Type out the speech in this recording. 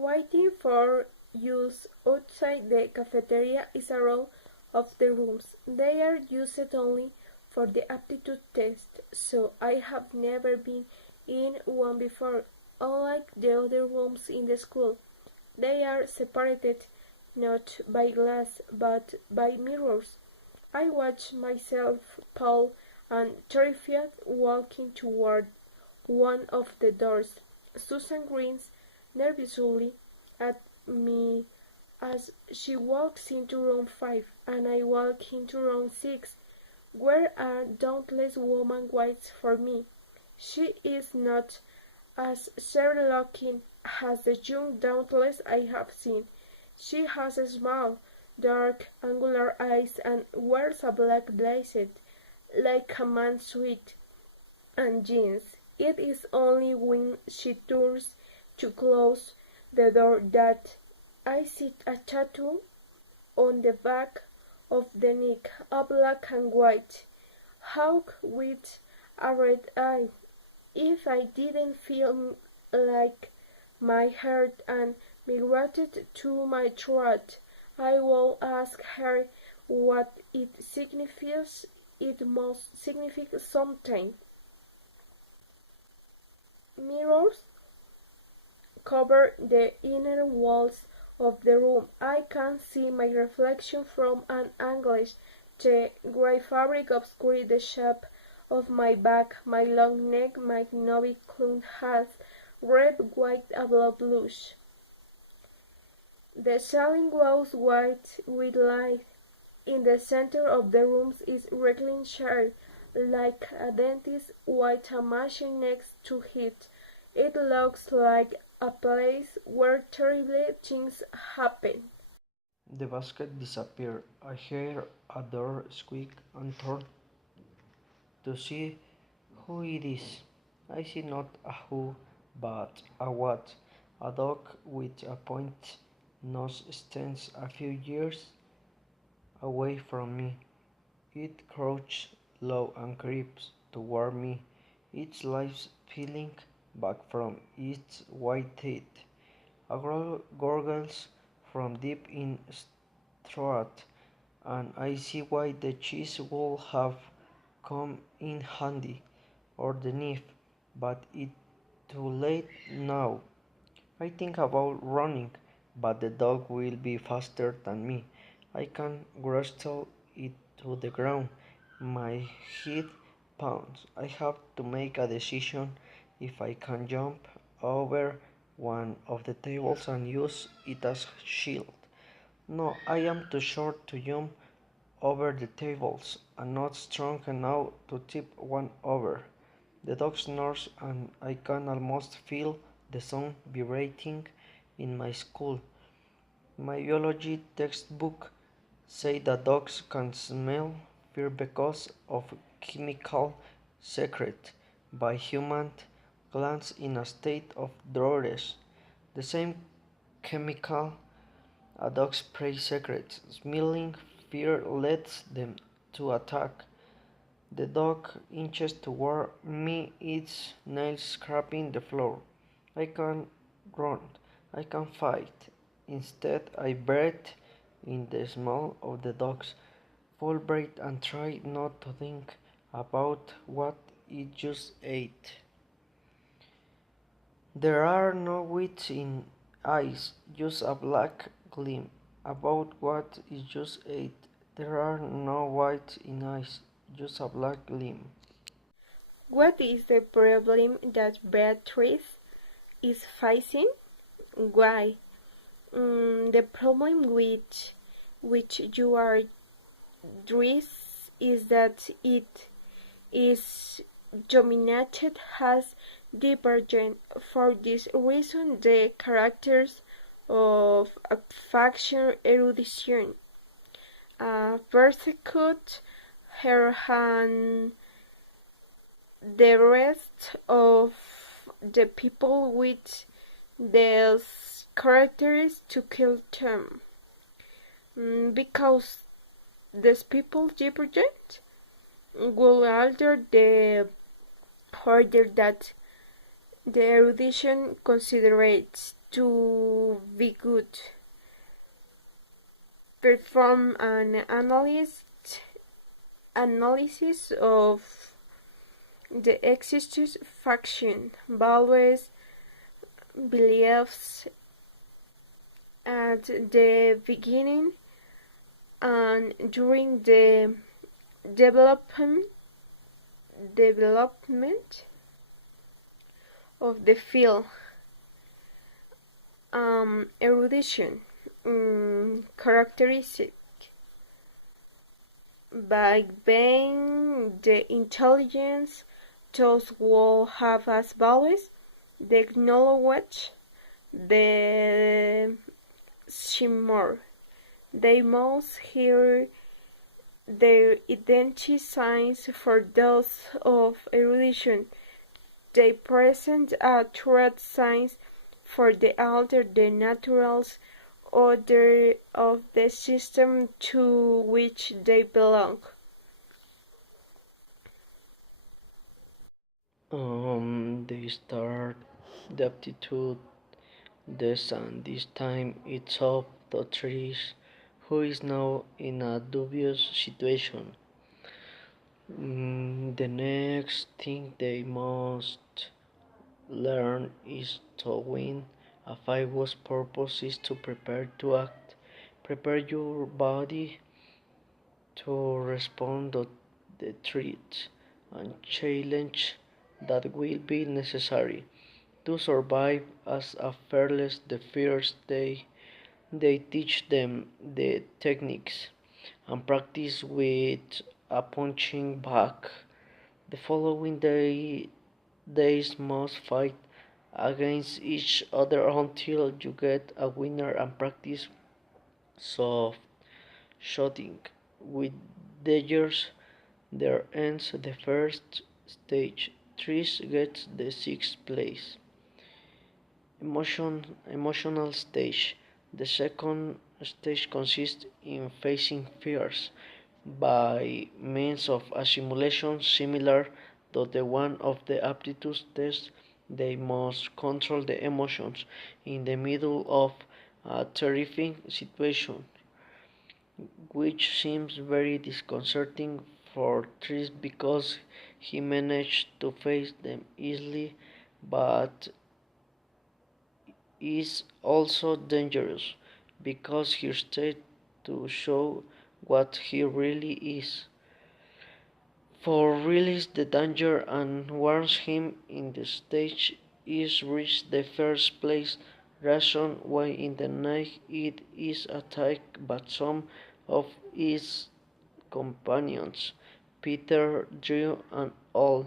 Waiting for use outside the cafeteria is a row of the rooms. They are used only for the aptitude test, so I have never been in one before. Unlike the other rooms in the school, they are separated not by glass but by mirrors. I watch myself, pale and terrified, walking toward one of the doors. Susan grins nervously at me as she walks into room 5, and I walk into room 6, where a dauntless woman waits for me. She is not as Sherlockian as the young dauntless I have seen. She has small, dark, angular eyes and wears a black blazer, like a man's suit and jeans. It is only when she turns to close the door that I see a tattoo on the back of the neck, a black and white hawk with a red eye. If I didn't feel like my heart and migrated to my throat, I will ask her what it signifies. It must signify something. Mirrors cover the inner walls of the room. I can see my reflection from an angle. The grey fabric obscures the shape of my back, my long neck, my knobby club has red, white, and blush. The ceiling glows white with light. In the center of the room is a reclining chair, like a dentist with a machine next to it. It looks like a place where terrible things happen. The basket disappeared. I hear a door squeak and turn to see who it is. I see not a who, but a what. A dog with a pointed nose stands a few years away from me. It crouches low and creeps toward me, its lips peeling back from its white teeth. A gurgles from deep in its throat, and I see why the cheese would have come in handy underneath, but it's too late now. I think about running, but the dog will be faster than me. I can wrestle it to the ground. My head pounds. I have to make a decision if I can jump over one of the tables and use it as shield. No, I am too short to jump over the tables and not strong enough to tip one over. The dog snores and I can almost feel the sound vibrating in my skull. My biology textbook says that dogs can smell fear because of chemical secreted by human glands in a state of duress. The same chemical a dog's prey secretes. Smelling fear leads them to attack. The dog inches toward me, its nails scraping the floor. I can run. I can fight. Instead, I breathe in the smell of the dog's full breath and try not to think about what it just ate. There are no whites in eyes, just a black gleam. About what it just ate. There are no whites in eyes, just a black gleam. What is the problem that Beatrice is facing? Why? The problem with which you are dressed is that it is dominated as divergent. For this reason, the characters of affection erudition persecute her and the rest of the people with these characters to kill them. Because these people divergent will alter the order that the erudition considerates. to be good. Perform an analysis of the existing faction, values, beliefs at the beginning and during the development development of the field. Erudition characteristic by being the intelligence those will have as values, the knowledge, the shimmer. They must hear their identity signs for those of erudition. They present a threat signs for the alter the naturals order of the system to which they belong. They start the aptitude test, and this time it's up to Trish, who is now in a dubious situation. The next thing they must learn is to win. A fight whose purpose is to prepare to act. Prepare your body to respond to the threats and challenge that will be necessary to survive as a fearless the first day. They teach them the techniques and practice with a punching bag. The following days must fight against each other until you get a winner and practice soft shooting. With the years, there ends the first stage. Trish gets the sixth place. Emotional stage. The second stage consists in facing fears by means of a simulation similar to the one of the aptitude test. They must control the emotions in the middle of a terrifying situation, which seems very disconcerting for Tris because he managed to face them easily, but is also dangerous because he started to show what he really is. For realize the danger and warns him in the stage is reached the first place reason why in the night it is attacked by some of his companions, Peter, Drew and all.